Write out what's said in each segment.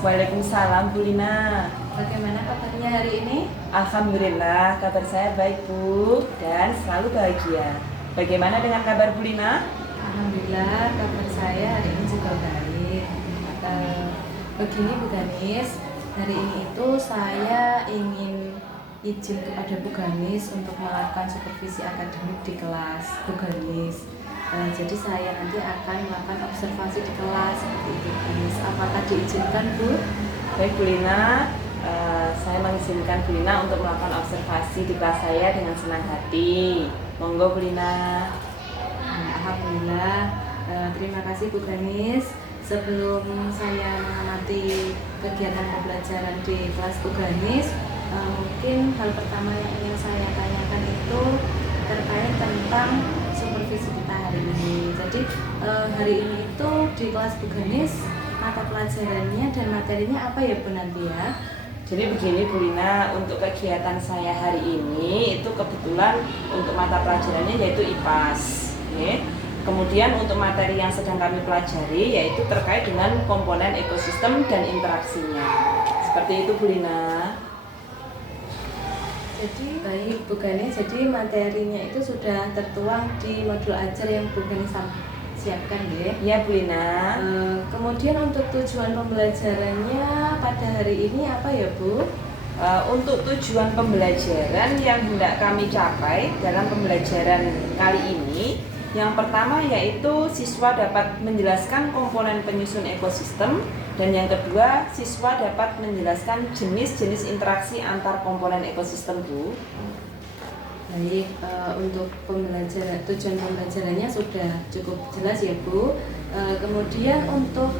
Waalaikumsalam Bu Lina. Bagaimana kabarnya hari ini? Alhamdulillah kabar saya baik Bu dan selalu bahagia. Bagaimana dengan kabar Bu Lina? Alhamdulillah kabar saya hari ini juga baik. Begini Bu Ganis, hari ini itu saya ingin izin kepada Bu Ganis untuk melakukan supervisi akademik di kelas Bu Ganis. Jadi saya nanti akan melakukan observasi di kelas seperti itu Bu Ganis. Apakah diizinkan Bu? Baik Bu Lina, saya mengizinkan Bu Lina untuk melakukan observasi di kelas saya dengan senang hati. Monggo Bu Lina. Alhamdulillah, terima kasih Bu Ganis. Sebelum saya mengamati kegiatan pembelajaran di kelas Bu Ganis, mungkin hal pertama yang ingin saya tanyakan itu terkait tentang supervisi kita hari ini. Jadi hari ini itu di kelas Bu Ganis mata pelajarannya dan materinya apa ya Bu nanti ya? Jadi begini Bu Lina, untuk kegiatan saya hari ini itu kebetulan untuk mata pelajarannya yaitu IPAS. Okay. Kemudian untuk materi yang sedang kami pelajari yaitu terkait dengan komponen ekosistem dan interaksinya. Seperti itu Bu Lina. Jadi baik Bu Ganis, jadi materinya itu sudah tertuang di modul ajar yang Bu Ganis siapkan ya? Iya Bu Lina. Kemudian untuk tujuan pembelajarannya pada hari ini apa ya Bu? Untuk tujuan pembelajaran yang hendak kami capai dalam pembelajaran kali ini, yang pertama yaitu siswa dapat menjelaskan komponen penyusun ekosistem, dan yang kedua siswa dapat menjelaskan jenis-jenis interaksi antar komponen ekosistem Bu. Baik, untuk tujuan pembelajarannya sudah cukup jelas ya Bu. Kemudian untuk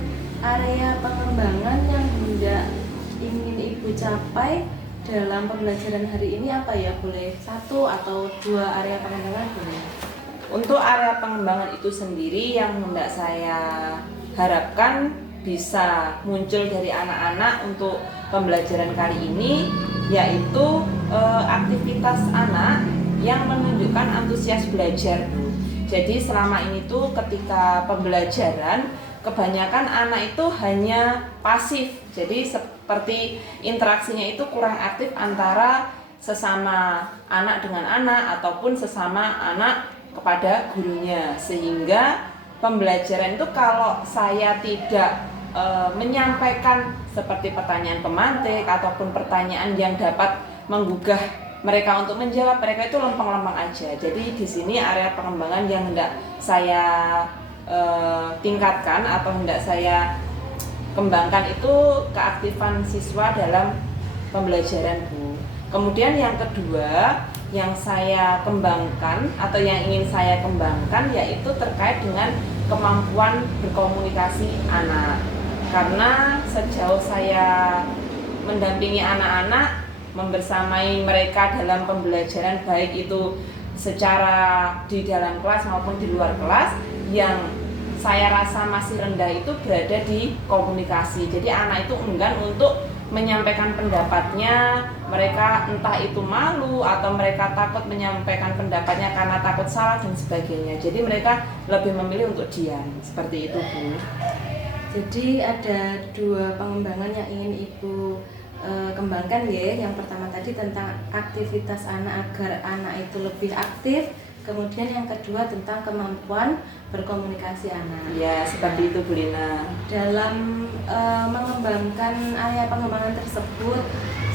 area pengembangan yang hendak ingin Ibu capai dalam pembelajaran hari ini apa ya? Boleh satu atau dua area pengembangan boleh? Untuk area pengembangan itu sendiri yang hendak saya harapkan bisa muncul dari anak-anak untuk pembelajaran kali ini, yaitu aktivitas anak yang menunjukkan antusias belajar Bu. Jadi selama ini tuh ketika pembelajaran kebanyakan anak itu hanya pasif. Jadi seperti interaksinya itu kurang aktif antara sesama anak dengan anak ataupun sesama anak kepada gurunya, sehingga pembelajaran itu kalau saya tidak menyampaikan seperti pertanyaan pemantik ataupun pertanyaan yang dapat menggugah mereka untuk menjawab, mereka itu lempeng-lempeng aja. Jadi di sini area pengembangan yang hendak saya tingkatkan atau hendak saya kembangkan itu keaktifan siswa dalam pembelajaran Bu. Kemudian yang kedua yang saya kembangkan atau yang ingin saya kembangkan yaitu terkait dengan kemampuan berkomunikasi anak. Karena sejauh saya mendampingi anak-anak, membersamai mereka dalam pembelajaran baik itu secara di dalam kelas maupun di luar kelas, yang saya rasa masih rendah itu berada di komunikasi. Jadi anak itu enggan untuk menyampaikan pendapatnya, mereka entah itu malu atau mereka takut menyampaikan pendapatnya karena takut salah dan sebagainya. Jadi mereka lebih memilih untuk diam. Seperti itu Bu. Jadi ada dua pengembangan yang ingin Ibu kembangkan ya. Yang pertama tadi tentang aktivitas anak agar anak itu lebih aktif. Kemudian yang kedua tentang kemampuan berkomunikasi anak. Ya, seperti itu Bu Lina. Dalam mengembangkan area pengembangan tersebut,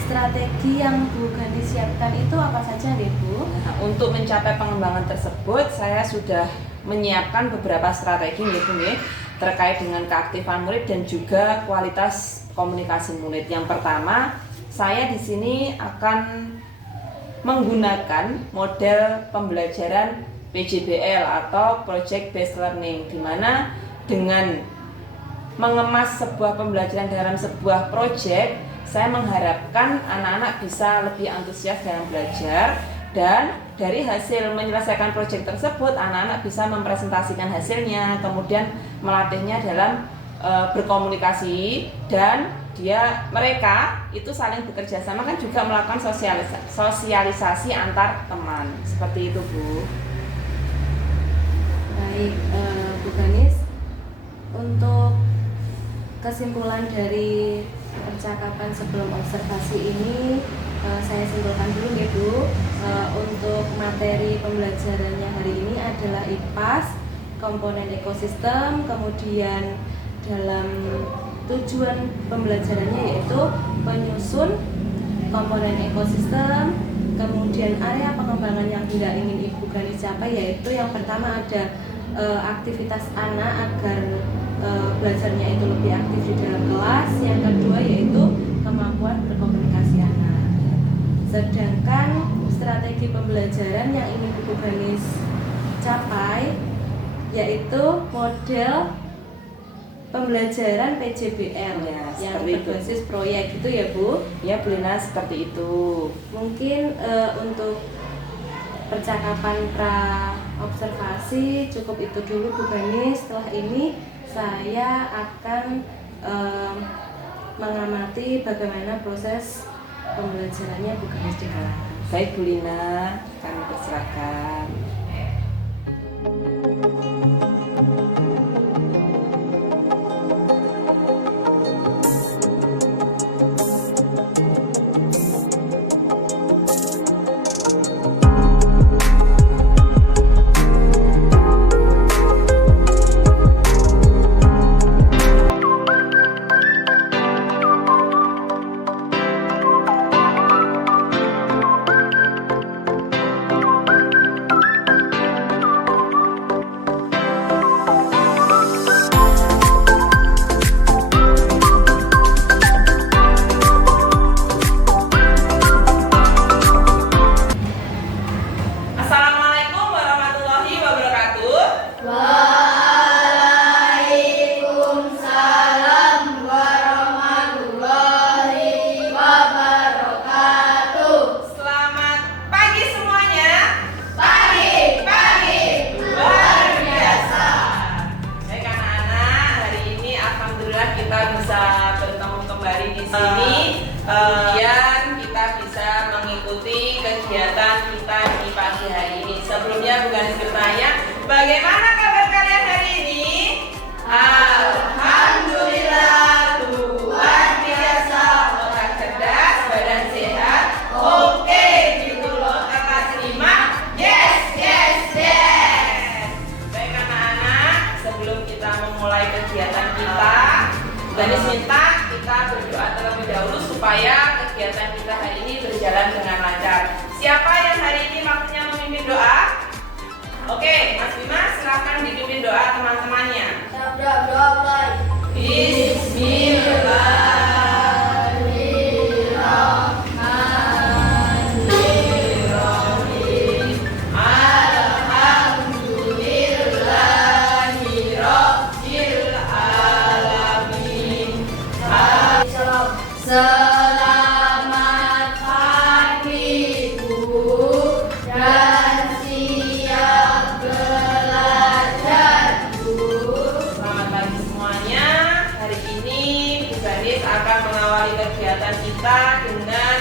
strategi yang Bu Ganis siapkan itu apa saja deh Bu? Nah, untuk mencapai pengembangan tersebut, saya sudah menyiapkan beberapa strategi nih Bu nih, terkait dengan keaktifan murid dan juga kualitas komunikasi murid. Yang pertama, saya di sini akan menggunakan model pembelajaran PJBL atau Project Based Learning, di mana dengan mengemas sebuah pembelajaran dalam sebuah project, saya mengharapkan anak-anak bisa lebih antusias dalam belajar, dan dari hasil menyelesaikan proyek tersebut anak-anak bisa mempresentasikan hasilnya, kemudian melatihnya dalam berkomunikasi, dan mereka itu saling bekerja sama, kan juga melakukan sosialisasi antar teman. Seperti itu Bu. Baik Bu Ganis, untuk kesimpulan dari percakapan sebelum observasi ini saya simpulkan dulu ya Bu. Untuk materi pembelajarannya hari ini adalah IPAS, komponen ekosistem, kemudian dalam tujuan pembelajarannya yaitu menyusun komponen ekosistem, kemudian area pengembangan yang hendak ingin Ibu Ganis capai, yaitu yang pertama ada aktivitas anak agar belajarnya itu lebih aktif di dalam kelas. Yang kedua yaitu kemampuan berkomunikasi anak. Sedangkan strategi pembelajaran yang ingin Ibu Ganis capai yaitu model pembelajaran PJBL Ya, yang seperti itu. berbasis proyek gitu ya Bu. Ya Bu Lina, seperti itu. Mungkin untuk percakapan pra observasi cukup itu dulu Bu Ganis. Setelah ini saya akan mengamati bagaimana proses pembelajarannya Bu Ganis di kelas. Baik Bu Lina, kami persilakan. Assalamualaikum warahmatullahi wabarakatuh. Waalaikumsalam warahmatullahi wabarakatuh. Selamat pagi semuanya. Pagi Luar biasa. Baik anak-anak, hari ini alhamdulillah kita bisa bertemu kembali di sini. Dan kita bisa mengikuti kegiatan kita di pagi hari ini. Sebelumnya Bu Ganis bertanya, bagaimana kabar kalian hari ini? Alhamdulillah, luar biasa. Otak cerdas, badan sehat. Oke, gitu loh kakak terima. Yes. Baik anak-anak, sebelum kita memulai kegiatan kita, Bu Ganis minta kita berdoa terlebih dahulu supaya kegiatan kita hari ini berjalan dengan lancar. Siapa yang hari ini waktunya memimpin doa? Oke, Mas Bima silahkan dipimpin doa teman-temannya. Bismillahirrahmanirrahim. Alhamdulillahirabbil alamin. Selamat pagi Bu dan siap belajar Bu. Selamat pagi semuanya. Hari ini Bu Ganis akan mengawali kegiatan kita dengan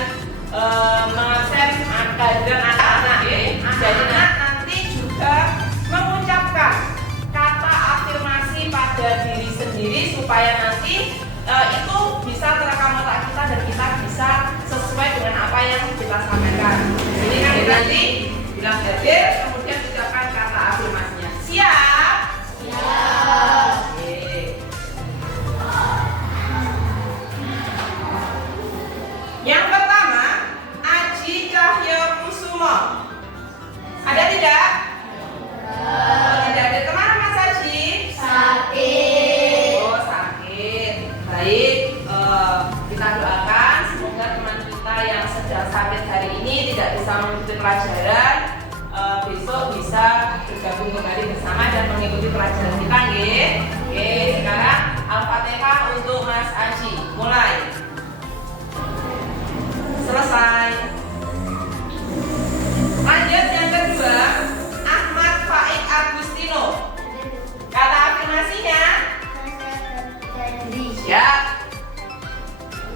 mengabsen kehadiran anak-anak ya. Jadi nanti juga mengucapkan kata afirmasi pada diri sendiri supaya nanti itu bisa terekam otak kita dan kita bisa sesuai dengan apa yang kita sampaikan. Jadi nanti bilang hadir, kemudian ucapkan kata afirmasinya. Siap? Oke. Yang pertama, Aji Cahyo Kusumo. Ada tidak? Oh, tidak ada. Kemana Mas Aji? Sakit. Oh, sakit. Baik, kita doakan semoga teman kita yang sedang sakit hari ini tidak bisa mengikuti pelajaran, besok bisa bergabung kembali bersama dan mengikuti pelajaran kita, nggih. Oke, sekarang Al-Fatihah untuk Mas Aji. Mulai. Selesai. Lanjut yang kedua, Ahmad Faik Agustino. Kata afirmasinya. Siap.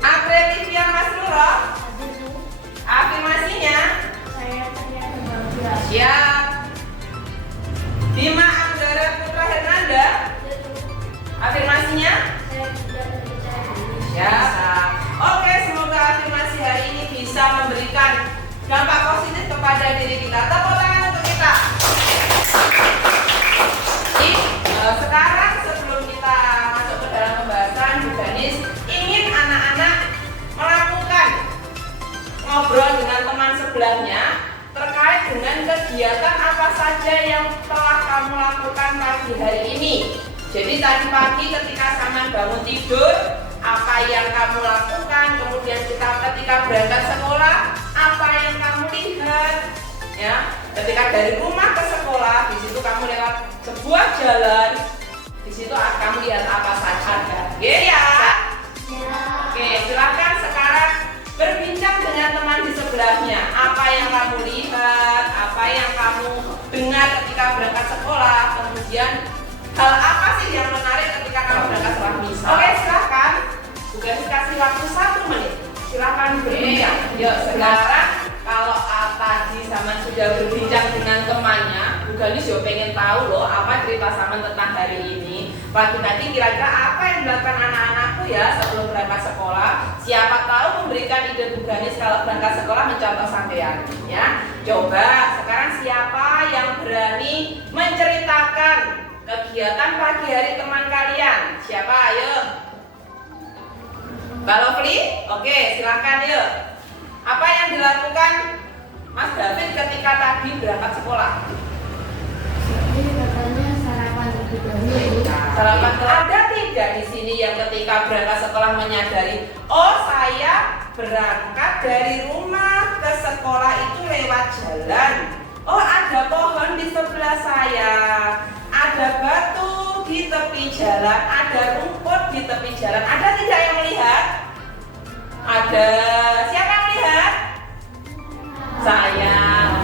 Aprelivia Masruro. Afirmasinya. Siap. Bima Anggara Putra Hernanda. Afirmasinya. sebelahnya terkait dengan kegiatan apa saja yang telah kamu lakukan pagi hari ini. Jadi tadi pagi ketika Saman bangun tidur, apa yang kamu lakukan, kemudian ketika berangkat sekolah, apa yang kamu lihat, ya. Ketika dari rumah ke sekolah, di situ kamu lewat sebuah jalan, di situ kamu lihat apa saja. Oke ya? Oke, silakan sekarang berbincang dengan teman di sebelahnya. Apa yang kamu lihat, apa yang kamu dengar ketika berangkat sekolah, kemudian hal apa sih yang menarik ketika kamu berangkat sekolah misal. Oke, silakan. Bukan dikasih waktu 1 menit. Silakan berbincang. Yuk, sekarang kalau tadi Saman sudah berbincang dengan temannya, Bu Ganis juga pengen tahu loh apa cerita Saman tentang hari ini. Pagi tadi kira-kira apa yang dilakukan anak-anakku ya sebelum berangkat sekolah. Siapa tahu memberikan ide Bu Ganis kalau berangkat sekolah mencontoh sampean ya. Coba sekarang siapa yang berani menceritakan kegiatan pagi hari teman kalian? Siapa? Ayo. Mbak Lovely? Oke, silakan yuk. Apa yang dilakukan Mas David ketika tadi berangkat sekolah? Katanya sarapan lebih dahulu. Sarapan. Ada tidak di sini yang ketika berangkat sekolah menyadari, oh saya berangkat dari rumah ke sekolah itu lewat jalan. Oh ada pohon di sebelah saya, ada batu di tepi jalan, ada rumput di tepi jalan. Ada tidak yang melihat? Ada. Siapa yang melihat? Saya.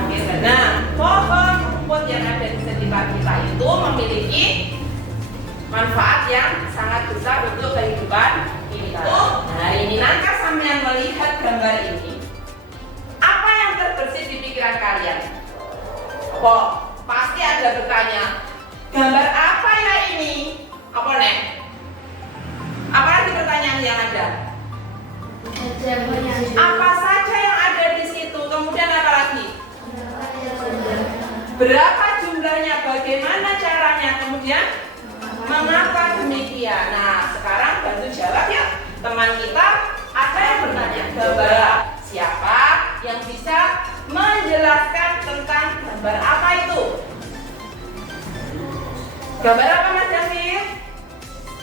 Oke. Nah, pohon rumput yang ada di sekitar kita itu memiliki manfaat yang sangat besar untuk kehidupan kita. Nah, ini nanti sampean melihat gambar ini. Apa yang terbersit di pikiran kalian? Kok pasti ada bertanya, gambar apa ya ini? Apa nek? Apa lagi pertanyaan yang ada? Apa saja yang ada di situ? Kemudian apa lagi? Berapa jumlahnya? Bagaimana caranya? Kemudian mengapa demikian? Nah, sekarang bantu jawab ya. Teman kita ada yang bertanya, gambar siapa yang bisa menjelaskan tentang gambar apa itu? Gambar apa Mas David?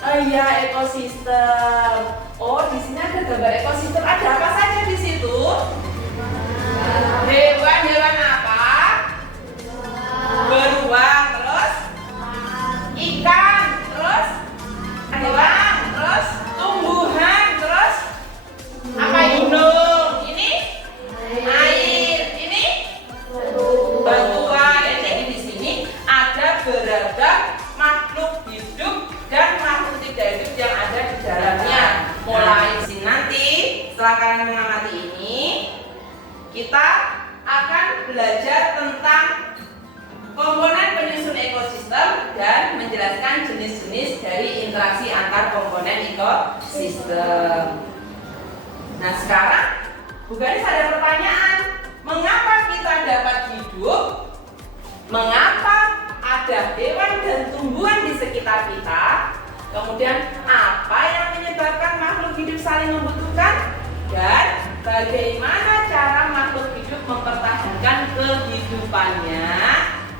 Oh iya, ekosistem. Oh, di sini ada gambar ekosistem. Ada apa saja di situ? Hewan-hewan apa? Beruang, terus ikan, terus hewan, terus tumbuhan, terus apa gunung? Ini air, ini batuan. Jadi di sini ada beragam makhluk hidup dan makhluk tidak hidup yang ada di dalamnya. Mulai di sini nanti setelah kalian mengamati ini, kita akan belajar tentang komponen penyusun ekosistem dan menjelaskan jenis-jenis dari interaksi antar komponen ekosistem. Nah, sekarang Bu Ganis ada pertanyaan, mengapa kita dapat hidup? Mengapa ada hewan dan tumbuhan di sekitar kita? Kemudian apa yang menyebabkan makhluk hidup saling membutuhkan? Dan bagaimana cara makhluk hidup mempertahankan kehidupannya?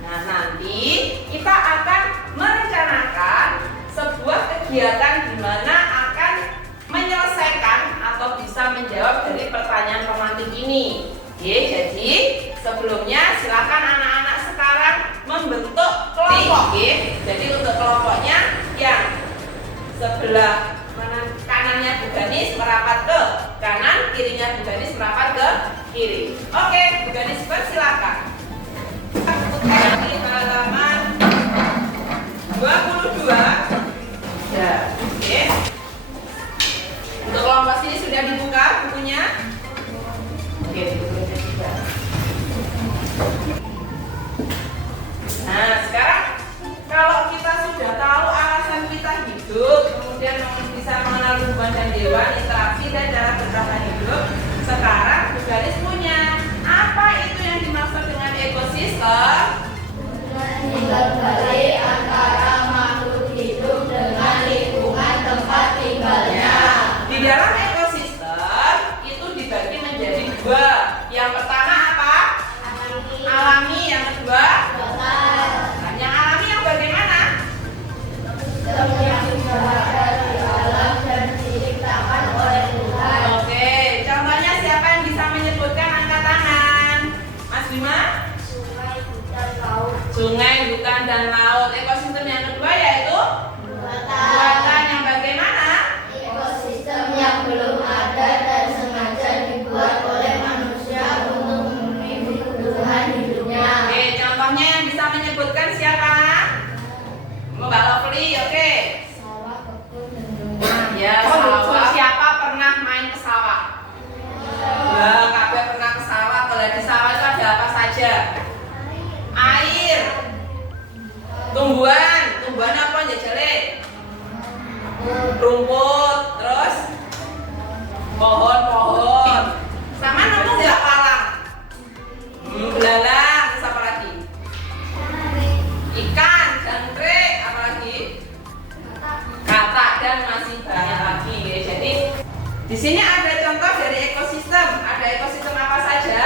Nah, nanti kita akan merencanakan sebuah kegiatan di mana akan menyelesaikan atau bisa menjawab dari pertanyaan pemantik ini. Oke, jadi sebelumnya silakan anak-anak sekarang membentuk kelompok. Oke, jadi untuk kelompoknya yang sebelah kanannya Bu Ganis merapat ke kanan, kirinya Bu Ganis merapat ke kiri. Oke, Bu Ganis persilakan. Di halaman 22. Ya, oke. Untuk kelompok sini sudah dibuka bukunya. Oke, bukunya juga. Nah, sekarang kalau kita sudah tahu alasan kita hidup, kemudian bisa mengenal hubungan dan dewan, interaksi dan cara bertahan hidup, sekarang Bu Ganis punya apa itu yang dimaksud dengan ekosistem? Balik antara makhluk hidup dengan lingkungan tempat tinggalnya. Di dalam ekosistem itu dibagi menjadi dua. Yang pertama apa? dan laut. Ekosistem yang kedua yaitu buatan yang bagaimana? Ekosistem yang belum ada dan sengaja dibuat oleh manusia untuk memenuhi kebutuhan hidupnya. Oke, contohnya yang bisa menyebutkan siapa? Mbak Lovely, oke. Sawah, kebun, dan rumah. Ya, sawah. Siapa pernah main ke sawah? Nah, kabeh pernah ke sawah. Kalau di sawah itu ada apa saja? Air, tumbuhan apa aja jale? Rumput, terus pohon. Sama nemu nggak palang? Belalang, terus apa lagi? Ikan, jangkrik, apa lagi? Katak dan masih banyak lagi. Ya. Jadi di sini ada contoh dari ekosistem. Ada ekosistem apa saja?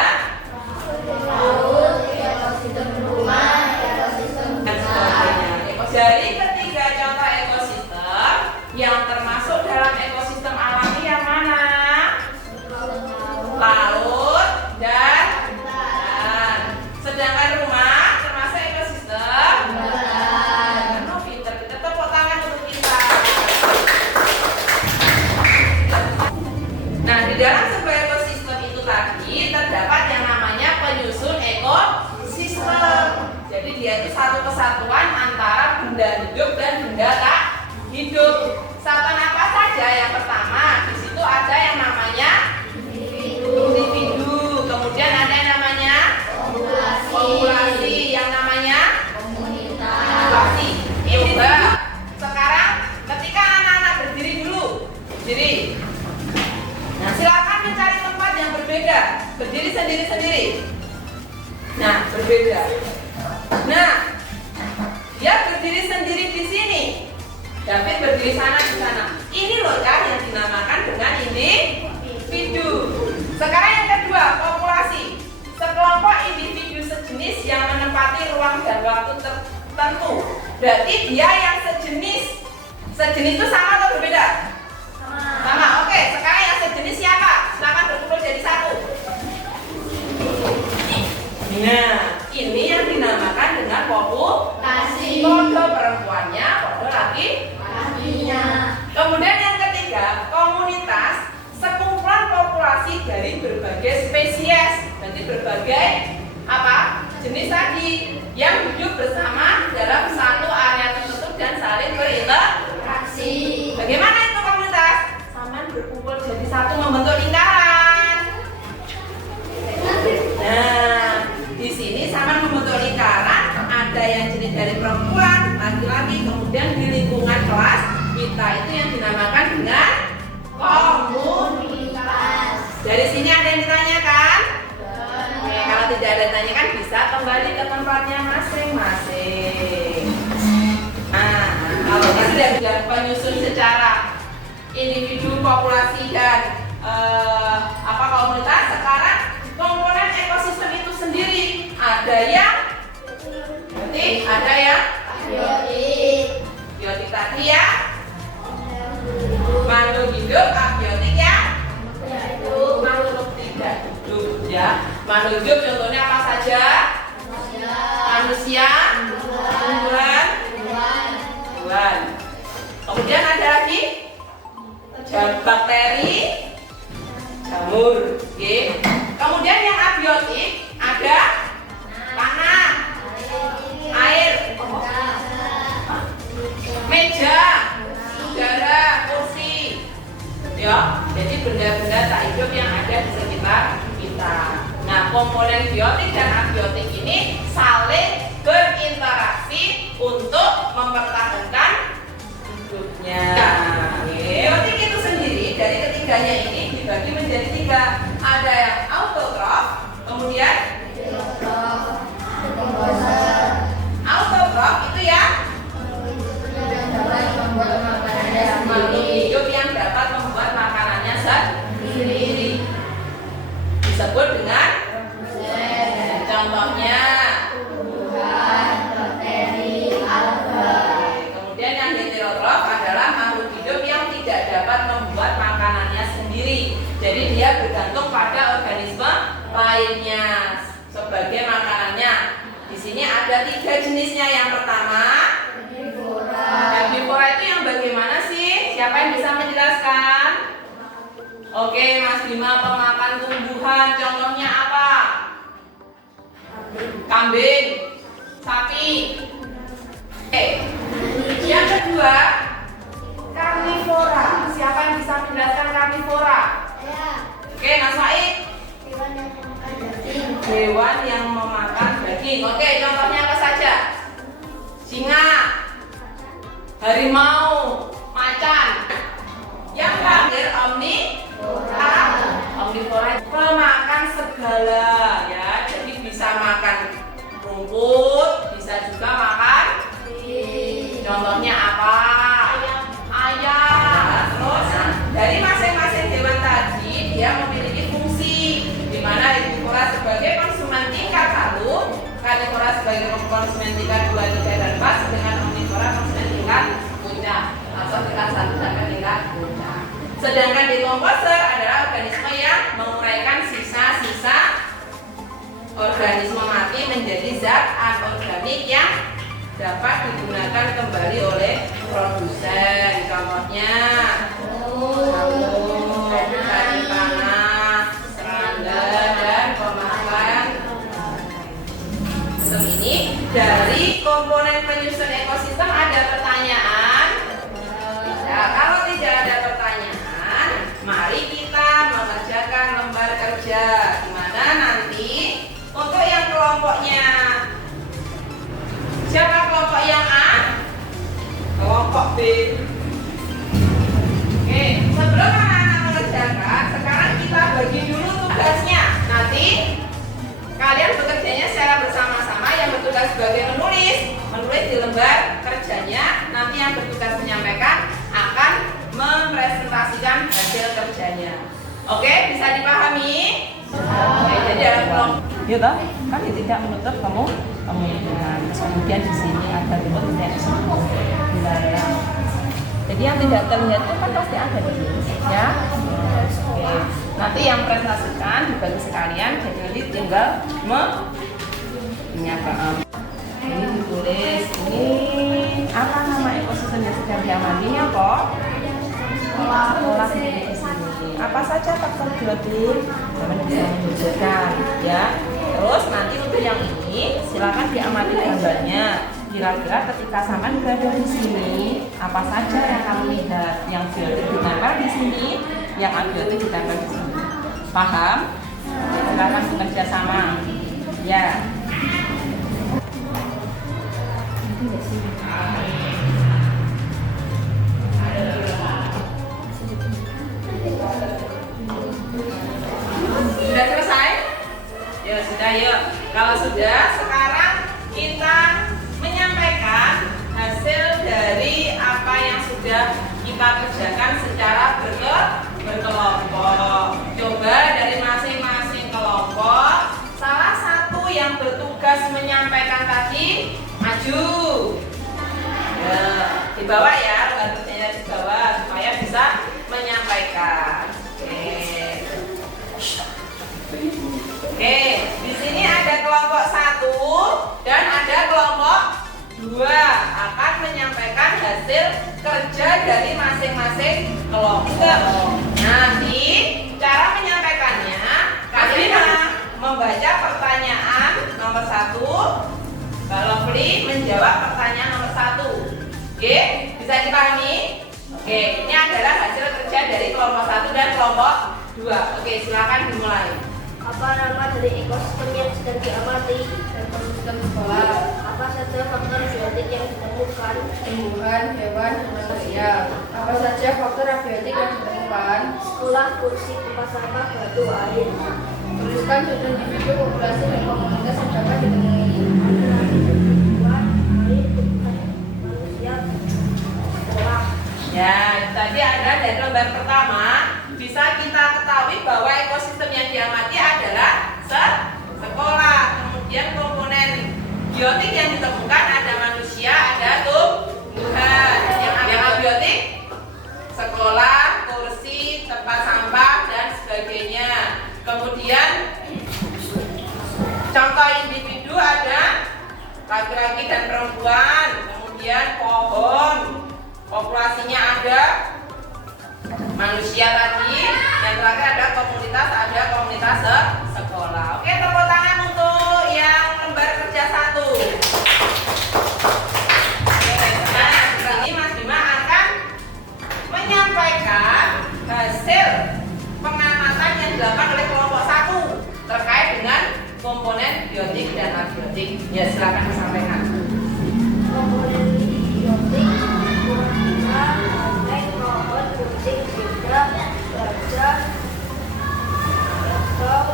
Laut, ekosistem rumah, ekosistem Dan sebagainya. Dari ketiga contoh ekosistem yang termasuk dalam ekosistem alami yang mana? Laut dan hutan. Sedangkan rumah termasuk ekosistem hutan. Oh, pinter. Kita tepuk tangan untuk kita. Nah, di dalam sebuah ekosistem itu tadi terdapat yang namanya penyusun ekosistem. Jadi dia itu satu kesatuan antara benda hidup dan benda tak hidup. Satuan apa saja? Yang pertama, di situ ada yang namanya individu. Kemudian ada yang namanya populasi, yang namanya populasi. Individu. Sekarang ketika anak-anak berdiri dulu, berdiri. Nah, silakan mencari tempat yang berbeda. Berdiri sendiri-sendiri. Nah, berbeda. Nah, dia berdiri sendiri di sini. David berdiri sana di sana. Ini loh kan yang dinamakan dengan individu. Sekarang yang kedua, populasi. Sekelompok individu sejenis yang menempati ruang dan waktu tertentu. Berarti dia yang sejenis. Sejenis itu sama atau berbeda? Sama. Oke, sekarang yang sejenis siapa? Silakan berkumpul jadi satu. Nah, ini yang dinamakan dengan populasi. Kode perempuannya, kode lakinya. Kemudian yang ketiga, komunitas. Sekumpulan populasi dari berbagai spesies. Berarti berbagai apa? Jenis tadi yang hidup bersama dalam satu area tertentu dan saling berinteraksi. Bagaimana itu komunitas? Saman berkumpul jadi satu membentuk lingkaran. Nah, di sini sama membentuk lingkaran, ada yang jenis dari perempuan, laki-laki, kemudian di lingkungan kelas kita itu yang dinamakan dengan komunitas. Dari sini ada yang ditanyakan? Oke, kalau tidak ada ditanyakan bisa kembali ke tempatnya masing-masing. Nah, kalau tadi sudah penyusun secara individu, populasi dan komunitas, sekarang komponen ekosistem itu sendiri ada yang ada yang biotik tadi ya, makhluk hidup, abiotik ya, makhluk tidak hidup ya. Makhluk hidup contohnya apa saja? Manusia, tumbuhan. Kemudian ada lagi bakteri, jamur. Oke. Kemudian yang abiotik ada tanah, air, meja, udara, kursi. Ya, jadi benda-benda tak hidup yang ada di sekitar kita. Nah, komponen biotik dan abiotik ini saling berinteraksi untuk mempertahankan hidupnya. Biotik itu sendiri dari ketiganya ini dibagi menjadi tiga. Ada yang autotrof, kemudian autotrof itu ya makhluk hidup yang dapat membuat makanannya sendiri. Disebut dengan contohnya kemudian yang heterotrof adalah makhluk hidup yang tidak dapat membuat makanannya sendiri. Jadi dia bergantung pada organisme lainnya sebagai makanannya. Di sini ada 3 jenisnya. Yang pertama, herbivora itu yang bagaimana sih? Siapa yang bisa menjelaskan? Oke, Mas Bima, pemakan tumbuhan. Contohnya apa? Kambing, sapi. Oke. Yang kedua, karnivora. Siapa yang bisa menjelaskan karnivora? Oke, Mas Said. Hewan yang memakan daging. Oke, contohnya apa saja? Singa, harimau, macan. Yang terakhir, omnivora, pemakan segala ya. Jadi bisa makan rumput, bisa juga makan. Contohnya apa? Ayam. Terus dari masing-masing hewan tadi dia memiliki fungsi, di mana herbivora sebagai konsumen tingkat 1, karnivora sebagai konsumen tingkat 2, 3, dan 4, sedangkan omnivora konsumen tingkat puncak atau tingkat 1 sampai tingkat puncak. Sedangkan dekomposer adalah organisme yang menguraikan sisa-sisa organisme mati menjadi zat anorganik yang dapat digunakan kembali oleh produsen. Contohnya jamur, cacing tanah, serangga, dan pemakan. Ini dari komponen penyusun ekosistem ada pertanyaan? Tidak. Kalau tidak ada pertanyaan, mari kita mengerjakan lembar kerja, di mana nanti untuk yang kelompoknya, siapa kelompok yang A? Kelompok B. Oke, sebelum anak-anak mengerjakan, sekarang kita bagi dulu tugasnya. Nanti kalian bekerjanya secara bersama-sama. Yang bertugas sebagai menulis di lembar kerjanya. Nanti yang bertugas menyampaikan akan mempresentasikan hasil kerjanya. Oke, bisa dipahami? Oke, jadi dalam kelompok. Ya toh, kan tidak menutup kemungkinan. Kemudian di sini ada potensi wilayah. Jadi yang tidak terlihat itu kan pasti ada di sini, ya. Oke. Nanti yang presentasikan dibagi sekalian, jadi nanti tinggal menyapa. Ini ditulis. Ini apa nama ekosistem yang sedang diamati ya kok? Sekolah di sini. Apa saja faktor biotik? Teman bisa menunjukkan, ya. Terus nanti untuk yang ini silakan diamati gambarnya. Kira-kira ketika sampean berada di sini, apa saja yang kamu lihat? Yang biotik ditempel di sini, yang abiotik ditempel di sini. Paham? Silakan bekerja sama. Ya. Sudah selesai? Ya sudah, yuk. Kalau sudah, sekarang kita menyampaikan hasil dari apa yang sudah kita kerjakan secara berkelompok. Coba dari masing-masing kelompok, salah satu yang bertugas menyampaikan tadi maju. Ya, dibawa ya, lembar kerjanya dibawa supaya bisa menyampaikan. Oke, di sini ada kelompok 1 dan ada kelompok 2 akan menyampaikan hasil kerja dari masing-masing kelompok. Nanti cara menyampaikannya, kalian membaca pertanyaan nomor 1, Mbak Lovely menjawab pertanyaan nomor 1. Oke, bisa dipahami? Oke, ini adalah hasil kerja dari kelompok 1 dan kelompok 2. Oke, silakan dimulai. Apa nama dari ekosistem yang sedang diamati? Ekosistem sekolah. Apa saja faktor biotik yang ditemukan? Tumbuhan, hewan, dan manusia. Apa saja faktor abiotik yang ditemukan? Sekolah, kursi, tempat sampah, batu, air. Tuliskan judul individu, populasi, dan komunitas yang dapat ditemui. Tumbuhan, air, tumbuhan, manusia, sekolah. Ya, tadi ada dari lembar pertama. Bisa kita ketahui bahwa ekosistem yang diamati adalah sekolah. Kemudian komponen biotik yang ditemukan ada manusia, ada tumbuhan. Yang abiotik, sekolah, kursi, tempat sampah, dan sebagainya. Kemudian contoh individu ada laki-laki dan perempuan, kemudian pohon, populasinya ada manusia tadi, yang terakhir ada komunitas sekolah. Oke, tepuk tangan untuk yang lembar kerja 1. Nah, ini Mas Bima akan menyampaikan hasil pengamatan yang dilakukan oleh kelompok 1 terkait dengan komponen biotik dan abiotik. Ya, silakan disampaikan. Komponen biotik bunga, benteng, pohon, kucing, zebra, gajah, lekau,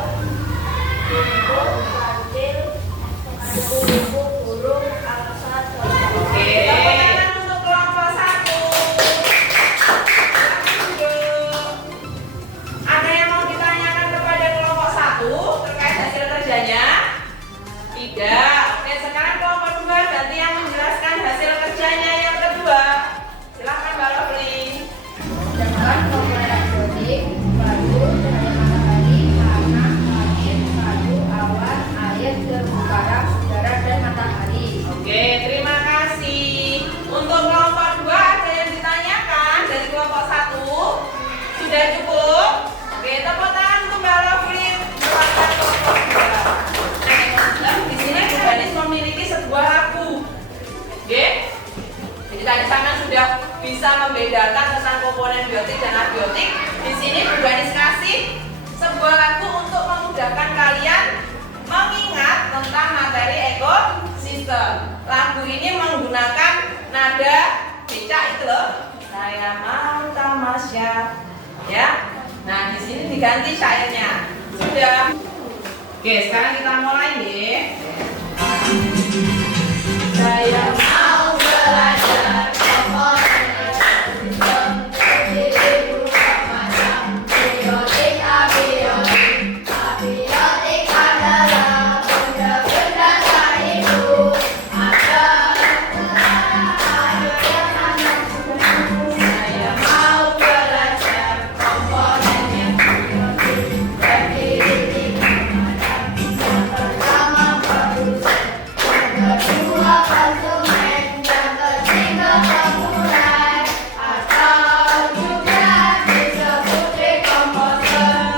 burung, kancil, kupu-kupu, burung, angsa, dan Oke, tepuk tangan untuk kelompok 1. Ada yang mau ditanyakan kepada kelompok 1 terkait hasil kerjanya? Tidak. Oke, sekarang kelompok 2 ganti yang menjelaskan hasil kerjanya yang kedua. Silakan Mbak Lovely. Sedangkan komponen abiotik baru cahaya matahari, tanah, langit, salju, awan, air, debu karang, udara, dan matahari. Oke, terima kasih. Untuk kelompok 2 ada yang ditanyakan dari kelompok 1? Sudah cukup? Oke, tepuk tangan untuk Mbak Lovely mewakilkan kelompok 2. Nah, di sini Bu Ganis memiliki sebuah lagu. Oke? Jadi tadi sampean sudah bisa membedakan tentang komponen biotik dan abiotik. Di sini Bu Ganis kasih sebuah lagu untuk memudahkan kalian mengingat tentang materi ekosistem. Lagu ini menggunakan nada becak itu loh. Saya mau tamasya, ya. Nah, di sini diganti syairnya. Sudah. Oke, sekarang kita mulai nih. Saya mau belajar komponen ekosistem terdiri berupa macam biotik, abiotik. Abiotik adalah benda-benda tak hidup. Ada air yang hangat. Saya mau belajar komponen yang biotik terdiri tiga macam. Yang pertama produsen, yang kedua konsumen, yang ketiga pemulai, atau juga disebut dekomposer.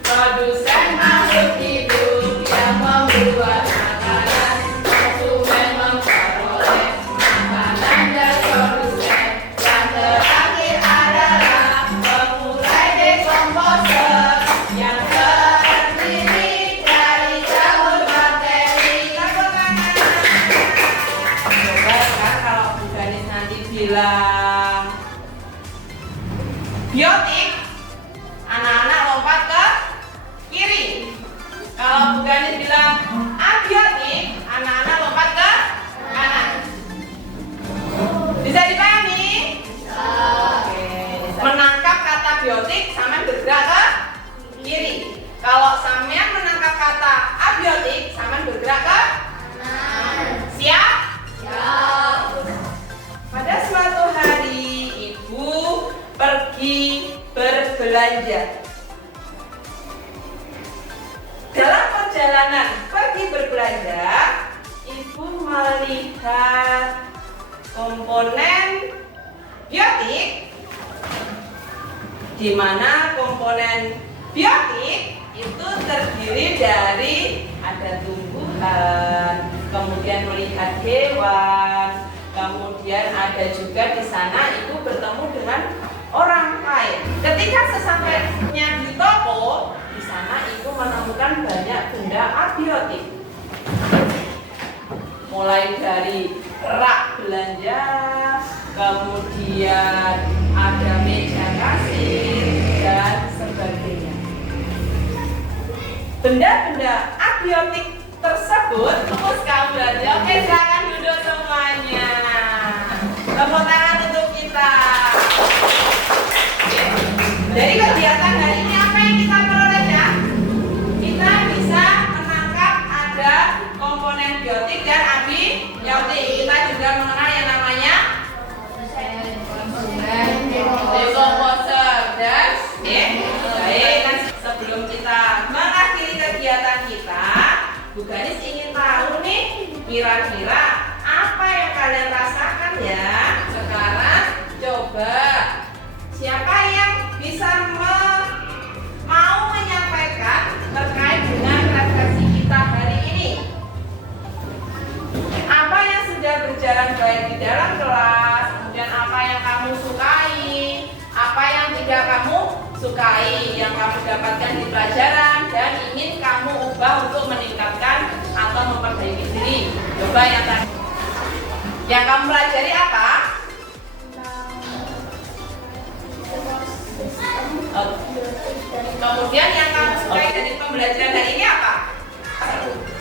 Produsen makhluk hidup yang membuat makanan, konsumen memperoleh makanan dari produsen, yang terakhir adalah pemulai dekomposer yang terdiri dari campur bakteri. Tepuk tangan. Coba kan kalau Bu Ganis nanti bilang biotik, anak-anak lompat ke kiri. Kalau Bu Ganis bilang abiotik, anak-anak lompat ke kanan. Bisa dipahami? Oke. Menangkap kata biotik, sampean bergerak ke kiri. Kalau sampean menangkap kata abiotik, sampean bergerak ke siap? Pada suatu hari ibu pergi berbelanja. Dalam perjalanan pergi berbelanja, ibu melihat komponen biotik, di mana komponen biotik itu terdiri dari ada tumbuhan, kemudian melihat hewan, kemudian ada juga di sana ibu bertemu dengan orang lain. Ketika sesampainya di toko, di sana ibu menemukan banyak benda abiotik. Mulai dari rak belanja, kemudian ada meja kasir dan sebagainya. Benda-benda abiotik tersebut terus kamu belanja. Oke, silakan duduk semuanya. Tepuk tangan untuk kita. Oke. Dari kegiatan hari ini apa yang kita peroleh ya? Kita bisa menangkap ada komponen biotik dan abiotik. Kita juga mengenal yang namanya dekomposer dan baik. Sebelum kita mengakhiri kegiatan kita, Bu Kira-kira apa yang kalian rasakan ya? Sekarang coba siapa yang bisa mau menyampaikan terkait dengan refleksi kita hari ini? Apa yang sudah berjalan baik di dalam kelas, kemudian apa yang kamu sukai, apa yang tidak kamu sukai, yang kamu dapatkan di pelajaran dan ingin kamu ubah untuk meningkatkan atau memperbaiki diri. Coba yang tadi. Yang kamu pelajari apa? Kemudian yang kamu sukai dari pembelajaran hari ini apa?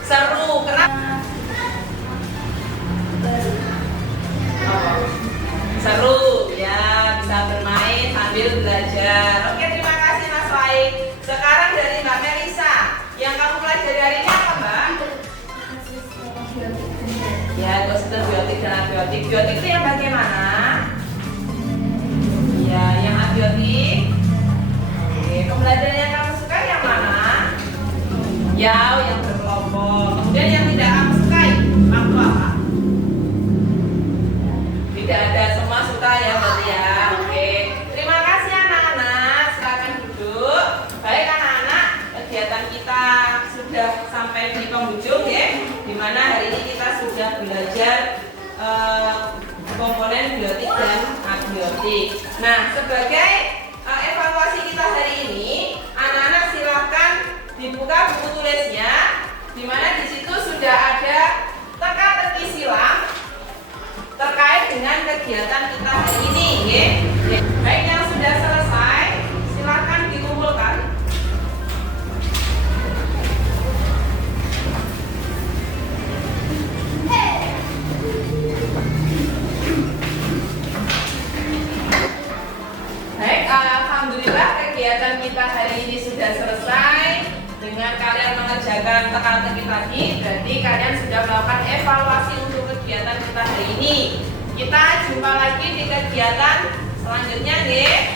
Seru. Kenapa? Seru ya, bisa bermain sambil belajar. Oke, terima kasih Mas Faik. Sekarang dari Mbak Melisa, yang kamu pelajari hari ini apa Mbak? Ya, ekosistem biotik dan abiotik. Biotik itu yang bagaimana? Ya, yang abiotik. Oke, pembelajaran yang kamu suka yang mana? Ya, yang berkelompok. Kemudian yang tidak kamu sukai, waktu apa? Tidak ada, semua suka ya berarti ya. Oke, terima kasih anak-anak. Silakan duduk. Baik anak-anak, kegiatan kita sudah sampai di penghujung ya. Dimana hari ini kita sudah belajar komponen biotik dan abiotik. Nah, sebagai evaluasi kita hari ini, anak-anak silahkan dibuka buku tulisnya. Dimana di situ sudah ada teka-teki silang terkait dengan kegiatan kita hari ini, ya. Baik, yang sudah selesai, silakan dikumpulkan. Baik, alhamdulillah kegiatan kita hari ini sudah selesai. Dengan kalian mengerjakan teka-teki tadi, berarti kalian sudah melakukan evaluasi untuk kegiatan kita hari ini. Kita jumpa lagi di kegiatan selanjutnya, ya.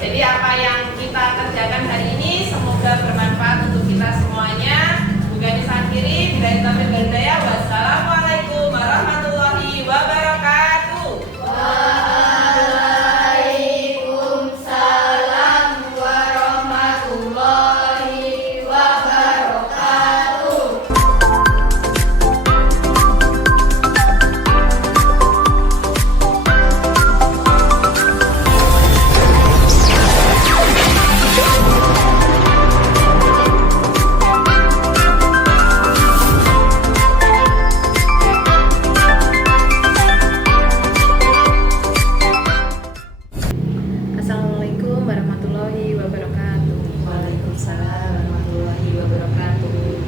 Jadi apa yang kita kerjakan hari ini semoga bermanfaat untuk kita semuanya. Bukan akhiri, bila taufiq wal hidayah. Wassalamualaikum warahmatullahi wabarakatuh. Waalaikumsalam warahmatullahi wabarakatuh. Assalamualaikum warahmatullahi wabarakatuh. Waalaikumsalam warahmatullahi wabarakatuh.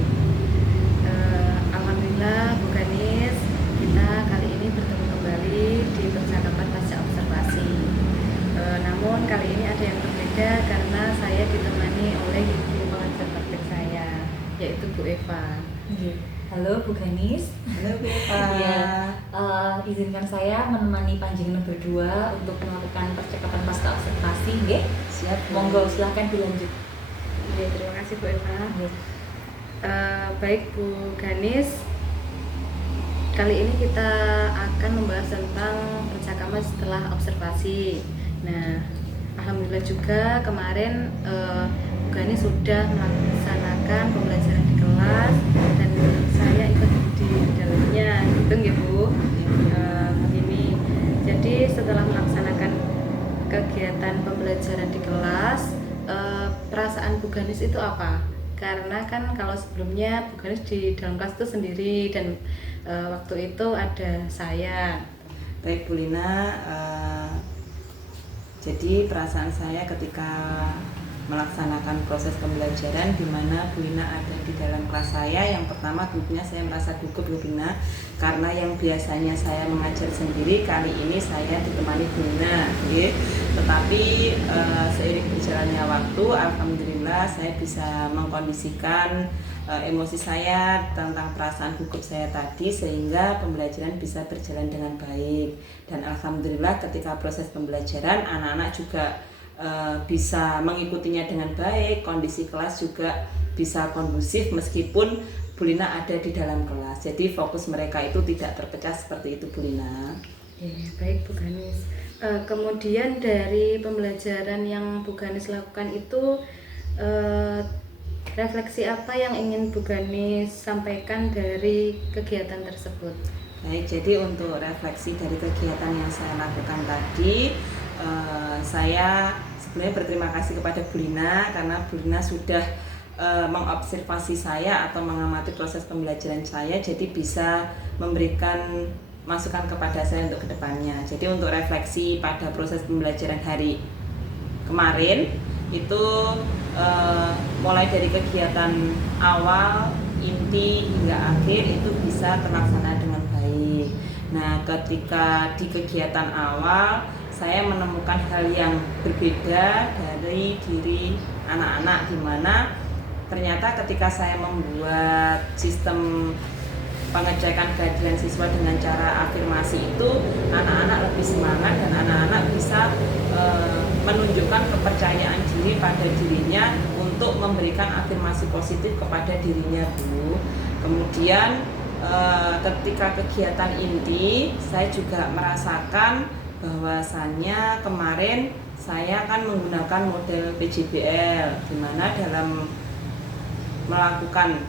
Alhamdulillah Bu Ganis, kita kali ini bertemu kembali di percakapan pasca observasi. Namun kali ini ada yang berbeda karena saya ditemani oleh ibu pengajar praktek saya, yaitu Bu Eva. Halo Bu Ganis. Halo Bu Eva. Ya, izinkan saya menemani panjenengan berdua untuk melakukan percakapan pasca observasi, nggih? Siap. Monggo silahkan dilanjut. Ya, terima kasih Bu Eva. Baik Bu Ganis, kali ini kita akan membahas tentang percakapan setelah observasi. Nah, alhamdulillah juga kemarin Bu Ganis sudah melaksanakan pembelajaran di kelas dan saya ikut di dalamnya, gitu ya Bu. Begini, jadi setelah melaksanakan kegiatan pembelajaran di kelas, perasaan Bu Ganis itu apa? Karena kan kalau sebelumnya Bu Ganis di dalam kelas itu sendiri dan waktu itu ada saya. Baik Bu Lina, jadi perasaan saya ketika melaksanakan proses pembelajaran di mana Bu Lina ada di dalam kelas saya, yang pertama tentunya saya merasa gugup Bu Lina karena yang biasanya saya mengajar sendiri, kali ini saya ditemani Bu Lina, okay? Tetapi seiring berjalannya waktu, alhamdulillah saya bisa mengkondisikan emosi saya tentang perasaan gugup saya tadi sehingga pembelajaran bisa berjalan dengan baik. Dan alhamdulillah ketika proses pembelajaran anak-anak juga bisa mengikutinya dengan baik, kondisi kelas juga bisa kondusif meskipun Bu Lina ada di dalam kelas. Jadi fokus mereka itu tidak terpecah seperti itu, Bu Lina. Baik Bu Ganis. Kemudian dari pembelajaran yang Bu Ganis lakukan itu refleksi apa yang ingin Bu Ganis sampaikan dari kegiatan tersebut? Baik, jadi untuk refleksi dari kegiatan yang saya lakukan tadi, saya sebenarnya berterima kasih kepada Bu Lina karena Bu Lina sudah mengobservasi saya atau mengamati proses pembelajaran saya, jadi bisa memberikan masukan kepada saya untuk kedepannya. Jadi untuk refleksi pada proses pembelajaran hari kemarin itu mulai dari kegiatan awal, inti hingga akhir itu bisa terlaksana dengan baik. Nah, ketika di kegiatan awal saya menemukan hal yang berbeda dari diri anak-anak, di mana ternyata ketika saya membuat sistem pengecekan kehadiran siswa dengan cara afirmasi itu, anak-anak lebih semangat dan anak-anak bisa menunjukkan kepercayaan diri pada dirinya untuk memberikan afirmasi positif kepada dirinya, Bu. Kemudian ketika kegiatan inti, saya juga merasakan bahwasannya kemarin saya akan menggunakan model PJBL, di mana dalam melakukan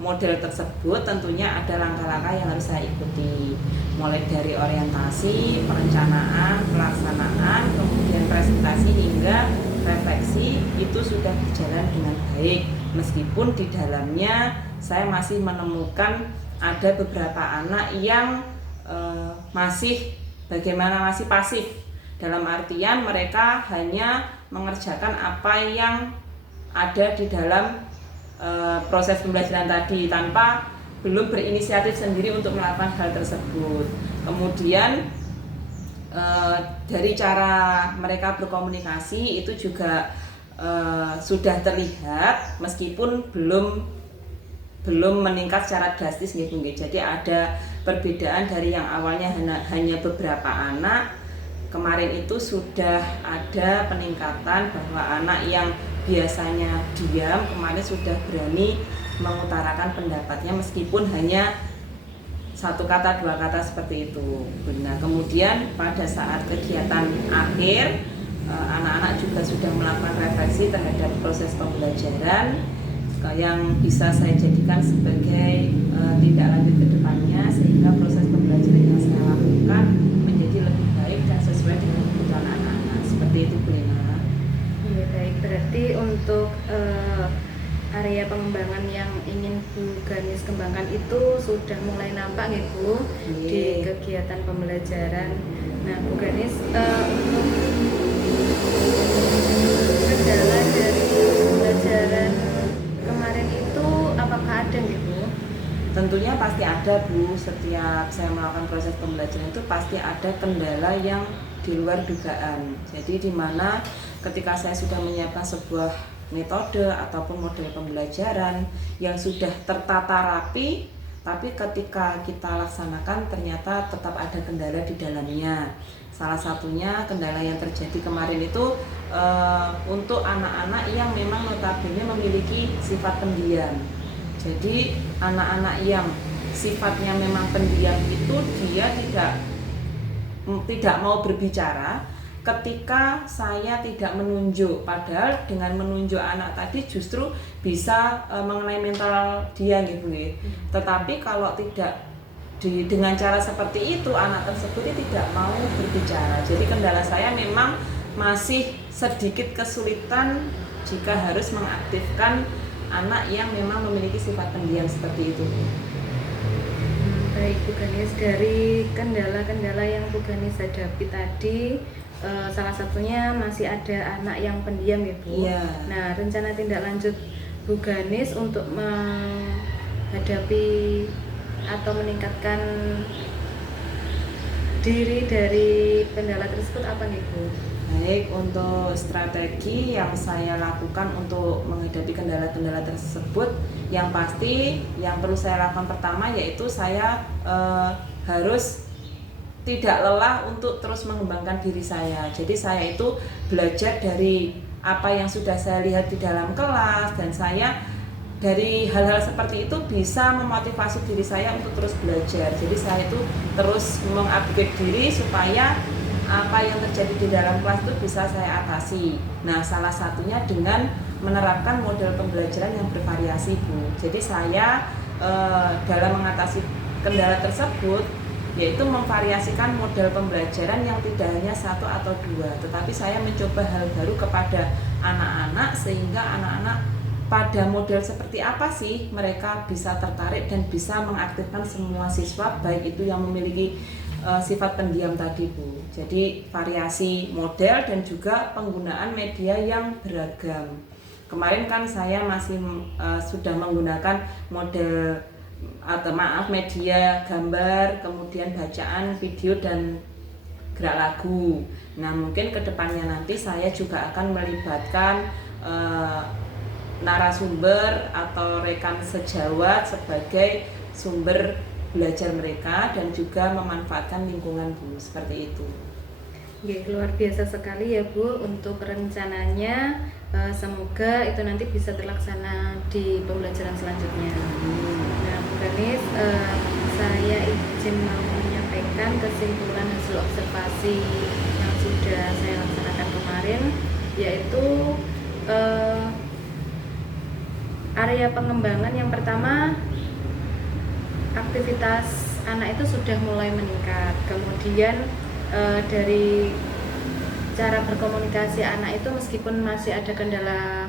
model tersebut tentunya ada langkah-langkah yang harus saya ikuti, mulai dari orientasi, perencanaan, pelaksanaan, kemudian presentasi hingga refleksi itu sudah berjalan dengan baik, meskipun di dalamnya saya masih menemukan ada beberapa anak yang masih pasif, dalam artian mereka hanya mengerjakan apa yang ada di dalam proses pembelajaran tadi tanpa belum berinisiatif sendiri untuk melakukan hal tersebut. Kemudian dari cara mereka berkomunikasi itu juga sudah terlihat meskipun belum meningkat secara drastis gitu. Jadi ada perbedaan dari yang awalnya hanya beberapa anak, kemarin itu sudah ada peningkatan bahwa anak yang biasanya diam kemarin sudah berani mengutarakan pendapatnya meskipun hanya satu kata dua kata seperti itu. Nah, kemudian pada saat kegiatan akhir anak-anak juga sudah melakukan refleksi terhadap proses pembelajaran yang bisa saya jadikan sebagai tindak lanjut ke depannya sehingga proses pembelajaran yang saya lakukan menjadi lebih baik dan sesuai dengan kebutuhan anak-anak. Seperti itu, Bu Lina. Iya, baik. Berarti untuk area pengembangan yang ingin Bu Ganis kembangkan itu sudah mulai nampak ya Bu di kegiatan pembelajaran. Nah, Bu Ganis untuk kendala dari pembelajaran kemarin itu apakah ada ya Bu? Tentunya pasti ada, Bu. Setiap saya melakukan proses pembelajaran itu pasti ada kendala yang di luar dugaan. Jadi di mana ketika saya sudah menyiapkan sebuah metode ataupun model pembelajaran yang sudah tertata rapi, tapi ketika kita laksanakan ternyata tetap ada kendala di dalamnya. Salah satunya kendala yang terjadi kemarin itu untuk anak-anak yang memang notabene memiliki sifat pendiam. Jadi anak-anak yang sifatnya memang pendiam itu dia tidak mau berbicara ketika saya tidak menunjuk, padahal dengan menunjuk anak tadi justru bisa mengenai mental dia gitu. Tetapi kalau tidak dengan cara seperti itu anak tersebut tidak mau berbicara. Jadi kendala saya memang masih sedikit kesulitan jika harus mengaktifkan anak yang memang memiliki sifat pendiam seperti itu. Baik Bu Ganis, dari kendala-kendala yang Bu Ganis hadapi tadi salah satunya masih ada anak yang pendiam ya Bu. Iya. Nah, rencana tindak lanjut Bu Ganis untuk menghadapi atau meningkatkan diri dari kendala tersebut apa nih Bu? Baik, untuk strategi yang saya lakukan untuk menghadapi kendala-kendala tersebut, yang pasti yang perlu saya lakukan pertama yaitu saya harus tidak lelah untuk terus mengembangkan diri saya. Jadi saya itu belajar dari apa yang sudah saya lihat di dalam kelas dan saya dari hal-hal seperti itu bisa memotivasi diri saya untuk terus belajar. Jadi saya itu terus mengupgrade diri supaya apa yang terjadi di dalam kelas itu bisa saya atasi. Nah, salah satunya dengan menerapkan model pembelajaran yang bervariasi, Bu. Jadi saya dalam mengatasi kendala tersebut yaitu memvariasikan model pembelajaran yang tidak hanya satu atau dua, tetapi saya mencoba hal baru kepada anak-anak sehingga anak-anak pada model seperti apa sih mereka bisa tertarik dan bisa mengaktifkan semua siswa, baik itu yang memiliki sifat pendiam tadi, Bu. Jadi variasi model dan juga penggunaan media yang beragam. Kemarin kan saya masih sudah menggunakan model media gambar, kemudian bacaan, video dan gerak lagu. Nah, mungkin kedepannya nanti saya juga akan melibatkan narasumber atau rekan sejawat sebagai sumber belajar mereka dan juga memanfaatkan lingkungan, Bu, seperti itu. Ya, luar biasa sekali ya Bu untuk rencananya. Semoga itu nanti bisa terlaksana di pembelajaran selanjutnya. Nah, Bu Ganis, saya izin mau menyampaikan kesimpulan hasil observasi yang sudah saya laksanakan kemarin, yaitu area pengembangan yang pertama, aktivitas anak itu sudah mulai meningkat. Kemudian dari cara berkomunikasi anak itu meskipun masih ada kendala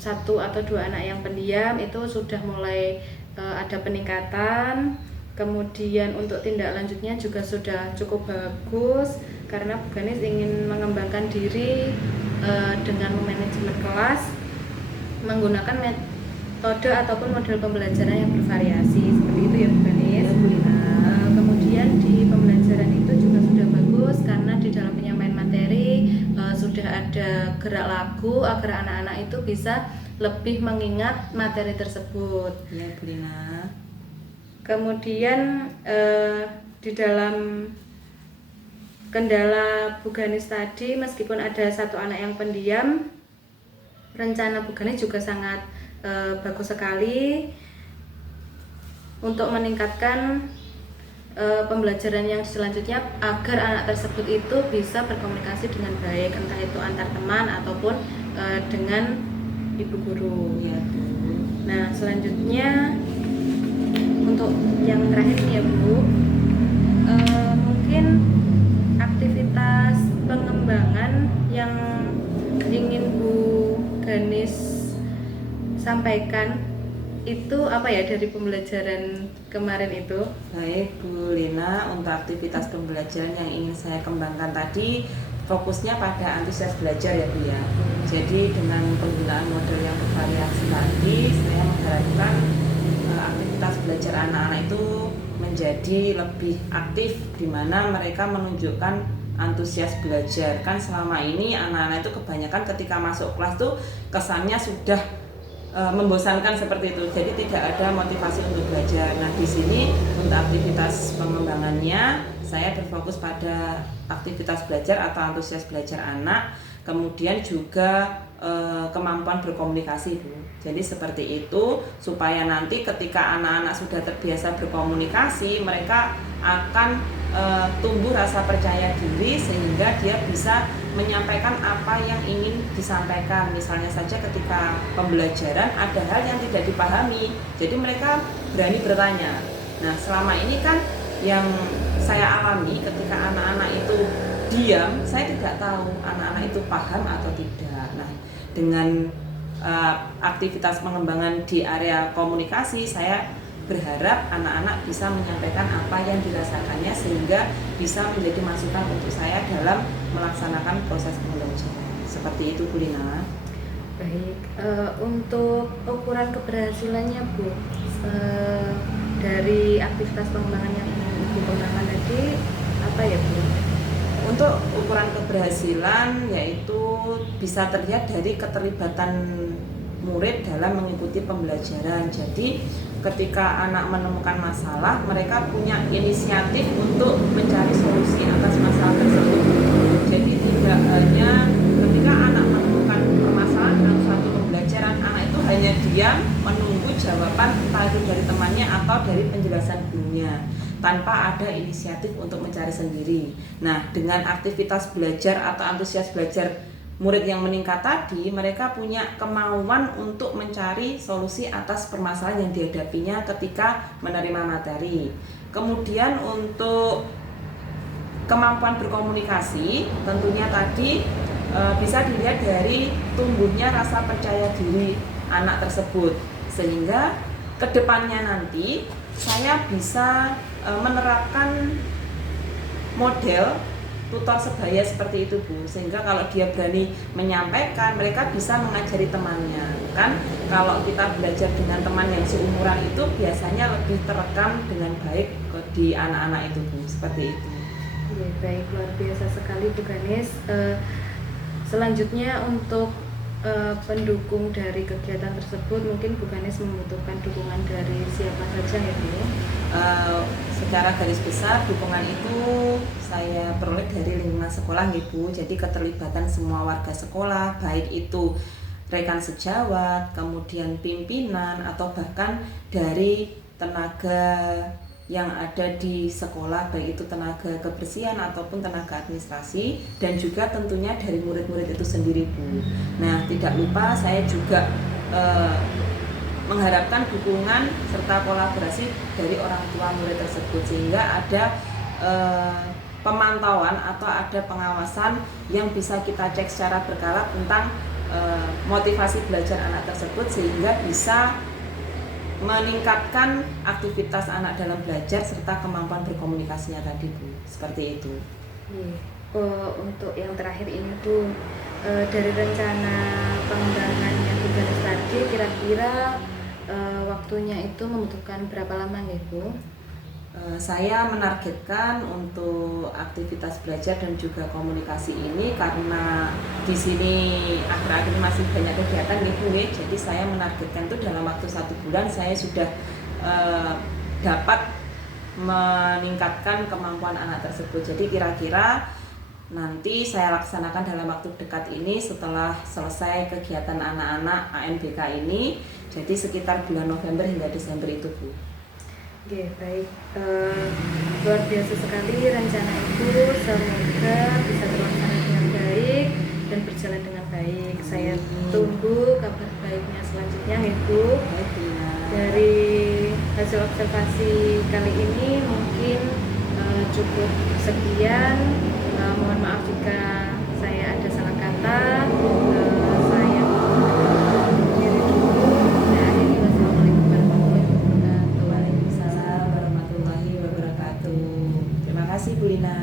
satu atau dua anak yang pendiam, itu sudah mulai ada peningkatan. Kemudian untuk tindak lanjutnya juga sudah cukup bagus karena Bu Ganis ingin mengembangkan diri dengan manajemen kelas menggunakan metode ataupun model pembelajaran yang bervariasi, seperti itu ya Bu Ganis. Kemudian di pembelajaran itu juga sudah bagus karena di dalam penyampaian materi sudah ada gerak lagu agar anak-anak itu bisa lebih mengingat materi tersebut. Ya, Bu Lina. Kemudian di dalam kendala Bu Ganis tadi, meskipun ada satu anak yang pendiam, rencana Bu Ganis juga sangat bagus sekali untuk meningkatkan pembelajaran yang selanjutnya agar anak tersebut itu bisa berkomunikasi dengan baik, entah itu antar teman ataupun dengan ibu guru. Ya, Bu. Nah, selanjutnya untuk yang terakhir nih ya Bu, mungkin aktivitas pengembangan yang ingin Bu Ganis sampaikan itu apa ya dari pembelajaran kemarin itu? Baik, Bu Lina, untuk aktivitas pembelajaran yang ingin saya kembangkan tadi fokusnya pada antusias belajar ya, Bu ya. Jadi dengan penggunaan model yang bervariasi tadi, saya mengharapkan aktivitas belajar anak-anak itu menjadi lebih aktif, di mana mereka menunjukkan antusias belajar. Kan selama ini anak-anak itu kebanyakan ketika masuk kelas tuh kesannya sudah membosankan seperti itu, jadi tidak ada motivasi untuk belajar. Nah, di sini untuk aktivitas pengembangannya saya berfokus pada aktivitas belajar atau antusias belajar anak, kemudian juga kemampuan berkomunikasi, Bu. Jadi seperti itu supaya nanti ketika anak-anak sudah terbiasa berkomunikasi, mereka akan tumbuh rasa percaya diri sehingga dia bisa menyampaikan apa yang ingin disampaikan. Misalnya saja ketika pembelajaran ada hal yang tidak dipahami, jadi mereka berani bertanya. Nah, selama ini kan yang saya alami ketika anak-anak itu diam, saya tidak tahu anak-anak itu paham atau tidak. Nah, dengan aktivitas pengembangan di area komunikasi, saya berharap anak-anak bisa menyampaikan apa yang dirasakannya sehingga bisa menjadi masukan untuk saya dalam melaksanakan proses pembelajaran. Seperti itu, Bu Lina. Baik, untuk ukuran keberhasilannya Bu, dari aktivitas pengembangan yang Ibu kembangkan tadi apa ya Bu? Untuk ukuran keberhasilan yaitu bisa terlihat dari keterlibatan murid dalam mengikuti pembelajaran. Jadi ketika anak menemukan masalah, mereka punya inisiatif untuk mencari solusi atas masalah tersebut. Jadi tidak hanya ketika anak menemukan permasalahan dalam suatu pembelajaran, anak itu hanya diam, jawaban entah itu dari temannya atau dari penjelasan gurunya tanpa ada inisiatif untuk mencari sendiri. Nah, dengan aktivitas belajar atau antusias belajar murid yang meningkat tadi, mereka punya kemauan untuk mencari solusi atas permasalahan yang dihadapinya ketika menerima materi. Kemudian untuk kemampuan berkomunikasi, tentunya tadi bisa dilihat dari tumbuhnya rasa percaya diri anak tersebut, sehingga kedepannya nanti saya bisa menerapkan model tutor sebaya seperti itu Bu, sehingga kalau dia berani menyampaikan, mereka bisa mengajari temannya. Kan kalau kita belajar dengan teman yang seumuran itu biasanya lebih terekam dengan baik di anak-anak itu Bu, seperti itu. Ya, baik, luar biasa sekali Bu Ganis. Selanjutnya untuk pendukung dari kegiatan tersebut, mungkin Bu Ganis membutuhkan dukungan dari siapa saja ya Bu? Secara garis besar dukungan itu saya peroleh dari lingkungan sekolah nih Bu. Jadi keterlibatan semua warga sekolah, baik itu rekan sejawat, kemudian pimpinan, atau bahkan dari tenaga yang ada di sekolah, baik itu tenaga kebersihan ataupun tenaga administrasi, dan juga tentunya dari murid-murid itu sendiri Bu. Nah, tidak lupa saya juga mengharapkan dukungan serta kolaborasi dari orang tua murid tersebut, sehingga ada pemantauan atau ada pengawasan yang bisa kita cek secara berkala tentang motivasi belajar anak tersebut, sehingga bisa meningkatkan aktivitas anak dalam belajar serta kemampuan berkomunikasinya tadi Bu, seperti itu. Untuk yang terakhir ini Bu, dari rencana pengembangan yang Bu Ganis tadi, kira-kira waktunya itu membutuhkan berapa lama ya Bu? Saya menargetkan untuk aktivitas belajar dan juga komunikasi ini, karena di sini akhir-akhir masih banyak kegiatan nih Bu, jadi saya menargetkan itu dalam waktu 1 bulan saya sudah dapat meningkatkan kemampuan anak tersebut. Jadi kira-kira nanti saya laksanakan dalam waktu dekat ini setelah selesai kegiatan anak-anak ANBK ini, jadi sekitar bulan November hingga Desember itu Bu. Oke, baik. Luar biasa sekali rencana itu, semoga bisa terlaksana dengan baik dan berjalan dengan baik. Saya tunggu kabar baiknya selanjutnya ya Bu. Dari hasil observasi kali ini mungkin cukup sekian. Mohon maaf jika saya ada salah kata. Saya diri dulu. Saya akhiri, wassalamualaikum warahmatullahi wabarakatuh. Waalaikumsalam warahmatullahi wabarakatuh. Terima kasih Bu Lina.